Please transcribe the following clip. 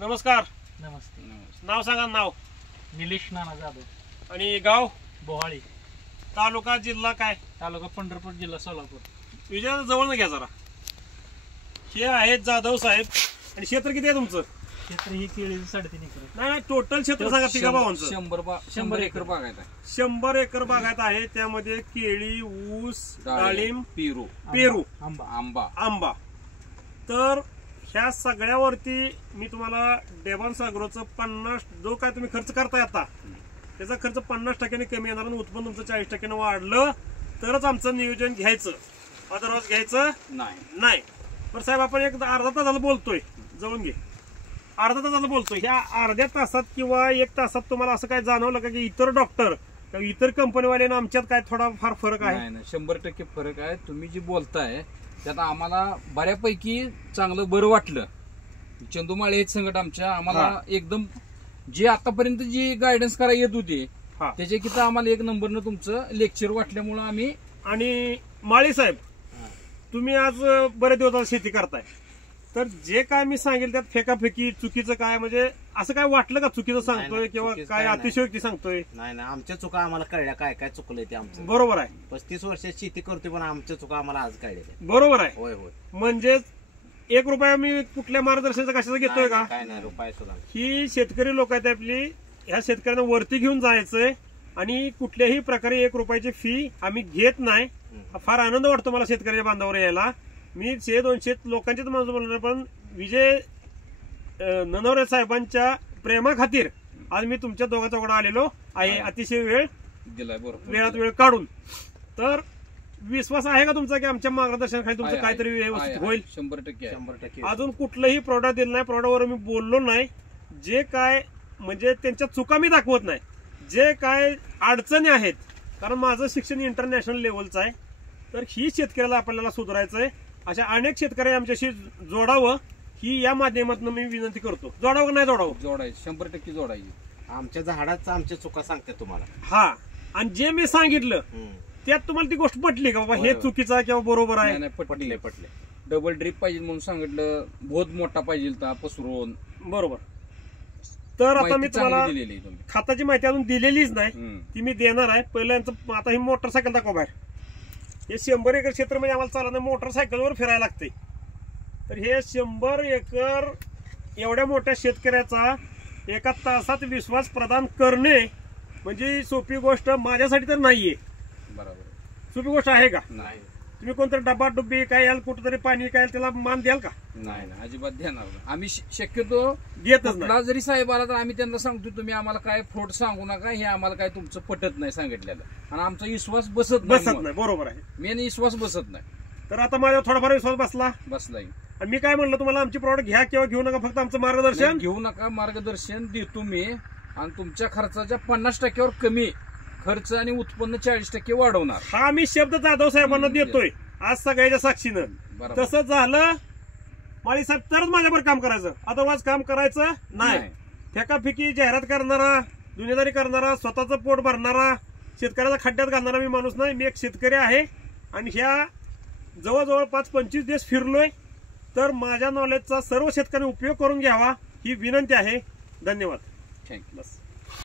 नमस्कार. नमस्ते. नाव सांगा. नाव निलेश नाना जाधव. आणि गाव बोहाळी. तालुका जिल्हा काय? तालुका पंढरपूर, जिल्हा सोलापूर. विजयाला जवळ घ्या जरा. हे आहेत जाधव साहेब. आणि क्षेत्र किती आहे तुमचं? क्षेत्र ही केळी 3.5 एकर. नाही टोटल क्षेत्र सांगा तिघा भावांचं. 100 एकर बागायत आहे. 100 एकर बागायत आहे. त्यामध्ये केळी, ऊस, डाळिंब, पेरू, आंबा. तर ह्या सगळ्यावरती मी तुम्हाला डेबान सागरोचं 50 जो काय तुम्ही खर्च करताय आता त्याचा खर्च 50% कमी येणार आणि उत्पन्न तुमचं 40% वाढलं तरच आमचं नियोजन घ्यायचं, अदरवाईज घ्यायचं नाही. बरं साहेब, आपण एक अर्धा तासाला बोलतोय, जाऊन घे. अर्धा तासाला बोलतोय. ह्या अर्ध्या तासात किंवा 1 तासात तुम्हाला असं काय जाणवलं का की इतर डॉक्टर किंवा इतर कंपनीवाल्यांना आमच्यात काय थोडा फार फरक आहे? नाही, 100% फरक आहे. तुम्ही जी बोलताय त्यात आम्हाला बऱ्यापैकी चांगलं बरं वाटलं. चंदुमाळे हेच संकट आम्हाला एकदम जे आतापर्यंत जी गायडन्स करायला येत होती त्याच्या किती आम्हाला 1 नंबरनं तुमचं लेक्चर वाटल्यामुळं आम्ही. आणि माळी साहेब, तुम्ही आज बरेच दिवस शेती करताय, तर जे काय मी सांगेल त्यात फेकाफेकी चुकीचं काय, म्हणजे असं काय वाटलं का चुकीचं सांगतोय किंवा काय अतिशयोक्ती सांगतोय? नाही, आमच्या चुका आम्हाला कळल्या, काय काय चुकलंय ते आमचं. बरोबर आहे. 35 वर्षात शेती करतोय पण आमच्या चुका आम्हाला आज कळल्या. बरोबर आहे. होय होय. म्हणजे 1 रुपया मी कुठल्या मार्गदर्शनाचा कशाचा घेतोय का? काय नाही, रुपये सुद्धा. ही शेतकरी लोक आहेत आपली, ह्या शेतकऱ्यांना वरती घेऊन जायचंय आणि कुठल्याही प्रकारे 1 रुपयाची फी आम्ही घेत नाही. फार आनंद वाटतो मला शेतकऱ्याच्या बांधावर यायला. मी 100-200 लोकांचेच माणूस बोलणार, पण विजय ननवरे साहेबांच्या प्रेमाखातीर आज मी तुमच्या दोघांचा उघडा आलेलो आहे. अतिशय वेळ दिलाय, वेळात वेळ काढून. तर विश्वास आहे का तुमचा की आमच्या मार्गदर्शनाखाली तुमचं काहीतरी व्यवस्थित होईल? 100%. अजून कुठलंही प्रॉडक्ट दिलं नाही, प्रॉडक्टवर मी बोललो नाही. जे काय म्हणजे त्यांच्या चुका मी दाखवत नाही, जे काय अडचणी आहेत, कारण माझं शिक्षण इंटरनॅशनल लेवलचं आहे. तर ही शेतकऱ्याला आपल्याला सुधारायचंय. अशा अनेक शेतकरी आमच्याशी जोडावं ही या माध्यमातून मी विनंती करतो. जोडावं का नाही जोडावं? जोडायचं, 100% जोडायची. आमच्या झाडाच आमच्या चुका सांगते तुम्हाला. हा, आणि जे मी सांगितलं त्यात तुम्हाला ती गोष्ट पटली का बाबा हे चुकीचं आहे किंवा बरोबर आहे? पटले. डबल ड्रीप पाहिजे म्हणून सांगितलं, बहुत मोठा पाहिजे पसरून. बरोबर. तर आता मी तुम्हाला खताची माहिती अजून दिलेलीच नाही, ती मी देणार आहे. पहिलं यांचं आता ही मोटरसायकल दाखवा बाहेर. हे 100 एकर क्षेत्र म्हणजे आम्हाला चालणं मोटरसायकलवर फिरायला लागते. तर हे 100 एकर एवढ्या मोठ्या शेतकऱ्याचा 1 तासात विश्वास प्रदान करणे म्हणजे सोपी गोष्ट माझ्यासाठी तर नाहीये. बरोबर. सोपी गोष्ट आहे का? नाही. तुम्ही कोणतरी डबा डुब्बी काय याल, कुठंतरी पाणी काय त्याला मान द्याल का? नाही, अजिबात देणार नाही. आम्ही शक्यतो देतच नाही. जरी साहेब आला तर आम्ही त्यांना सांगतो तुम्ही आम्हाला काय फ्रॉड सांगू नका, हे आम्हाला काय तुमचं पटत नाही सांगितलेलं, आणि आमचा विश्वास बसत नाही. बरोबर आहे. मेन विश्वास बसत नाही. तर आता माझ्या थोडाफार विश्वास बसलाय. आणि मी काय म्हणलं तुम्हाला, आमची प्रॉडक्ट घ्या किंवा घेऊ नका, फक्त आमचं मार्गदर्शन घेऊ नका. मार्गदर्शन देतो मी, आणि तुमच्या खर्चाच्या 50%वर कमी खर्च आणि उत्पन्न 40% वाढवणार. हा मी शब्द जाधव साहेबांना देतोय आज सगळ्याच्या साक्षीनं. तसं झालं माळी साहेब तरच माझ्यावर काम करायचं, अदरवाईज काम करायचं नाही. फेकाफेकी जाहिरात करणारा, दुनियादारी करणारा, स्वतःचं पोट भरणारा, शेतकऱ्याचा खड्ड्यात घालणारा मी माणूस नाही. मी एक शेतकरी आहे आणि ह्या जवळजवळ 5-25 दिवस फिरलोय. तर माझ्या नॉलेजचा सर्व शेतकऱ्यांनी उपयोग करून घ्यावा ही विनंती आहे. धन्यवाद. थँक्यू. बस.